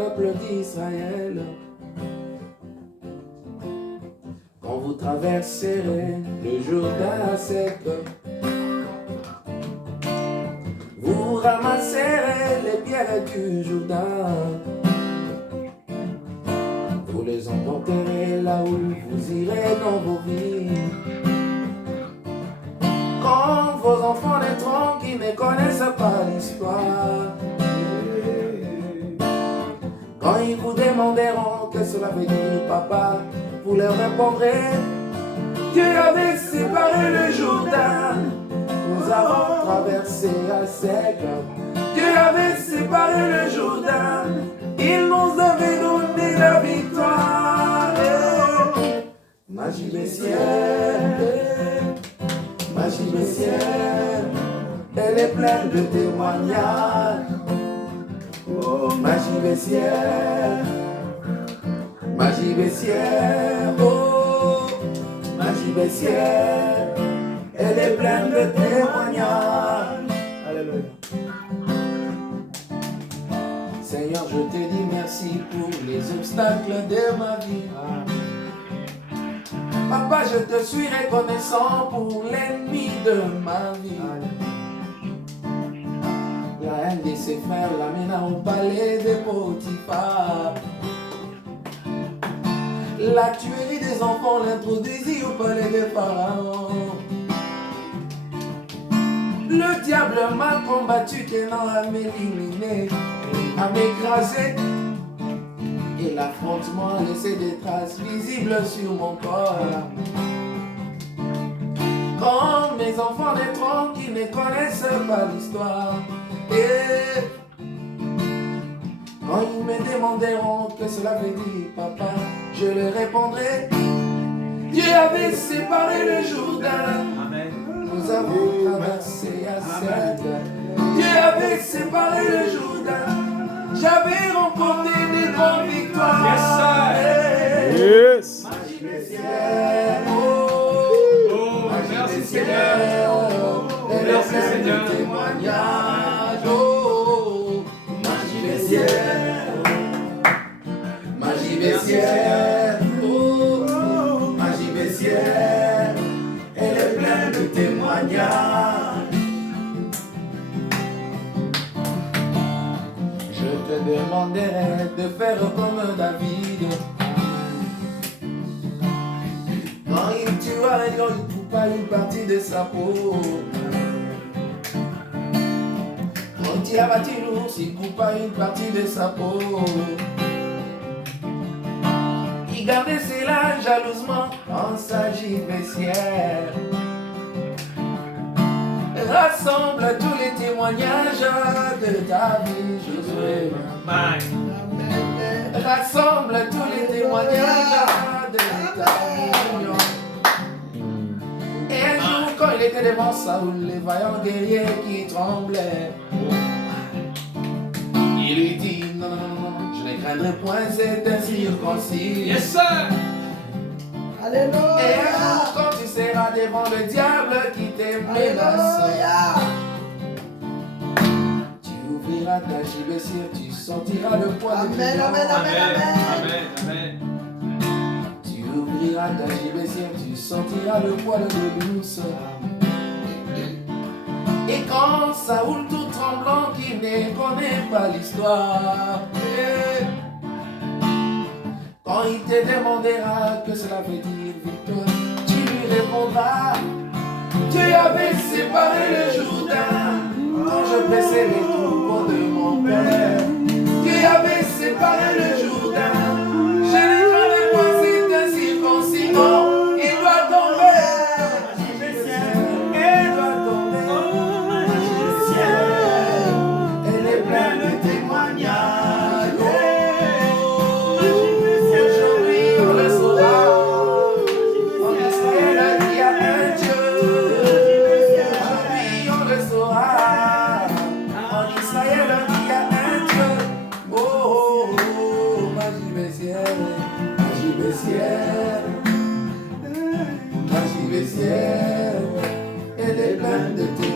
peuple d'Israël. Quand vous traverserez le Jourdain sec, vous ramasserez les pierres du Jourdain. Vous les emporterez là où vous irez dans vos vies. Quand vos enfants naîtront qui ne connaissent pas l'histoire, quand ils vous demanderont que cela veut dire papa, vous leur répondrez: Dieu avait séparé le Jourdain, nous avons traversé à sec. Dieu avait séparé le Jourdain, il nous avait donné la victoire. Magie baissière, magie baissière, elle est pleine de témoignages. Oh, magie baissière, magie baissière, oh, magie baissière, elle est pleine de témoignages. Alléluia. Seigneur, je te dis merci pour les obstacles de ma vie. Papa, je te suis reconnaissant pour l'ennemi de ma vie. La haine de ses frères l'amena au palais de Potiphar. La tuerie des enfants l'introduisit au palais de Pharaon. Le diable m'a combattu, tenant à m'éliminer, à m'écraser. Et l'affrontement a laissé des traces visibles sur mon corps. Quand mes enfants naîtront qui ne connaissent pas l'histoire, et quand ils me demanderont que cela veut dire papa, je leur répondrai: Dieu avait séparé le Jourdain. Amen. Nous avons traversé à sec. Dieu avait séparé le Jourdain. J'avais remporté des grandes victoires. Yes, sir. Yes. Magie baissière, oh, magie baissière, oh, et leur Seigneur témoignage, oh, magie baissière, magie baissière, oh, magie baissière, elle est pleine de témoignages. Je te demanderai de faire comme David. Quand il tua un lion, il coupa une partie de sa peau. Quand il abattit l'ours, il coupa une partie de sa peau. Il gardait cela jalousement en sa gibecière. Rassemble tous les témoignages de ta vie, Josué. Rassemble tous les témoignages de ta vie. Et un jour, quand il était devant Saoul, les vaillants guerriers qui tremblaient, il lui dit: non, non, non, non, je ne craindrai point cet incirconcis. Yes, sir! Alléluia! Et un jour, quand tu seras devant le diable qui te menace, tu ouvriras ta gibecière, tu sentiras le poids de tes lions. Amen, amen, amen. Tu ouvriras ta gibecière, tu sentiras le poids de l'ours. Et quand Saoul tout tremblant qui ne connaît pas l'histoire, quand il te demandera que cela veut dire victoire, tu lui répondras: Dieu avait séparé le Jourdain quand je pressais les troupeaux de mon père. Dieu avait séparé le Jourdain. Je ne craindrai point cet incirconcis, non, il doit tomber. Il doit tomber. Elle est pleine de témoignages. Aujourd'hui on le saura. En Israël il y a un Dieu. Aujourd'hui on le saura. En Israël il y a un Dieu. Oh, oh, oh, magie baissière, magie baissière, magie baissière, elle est pleine de témoignages.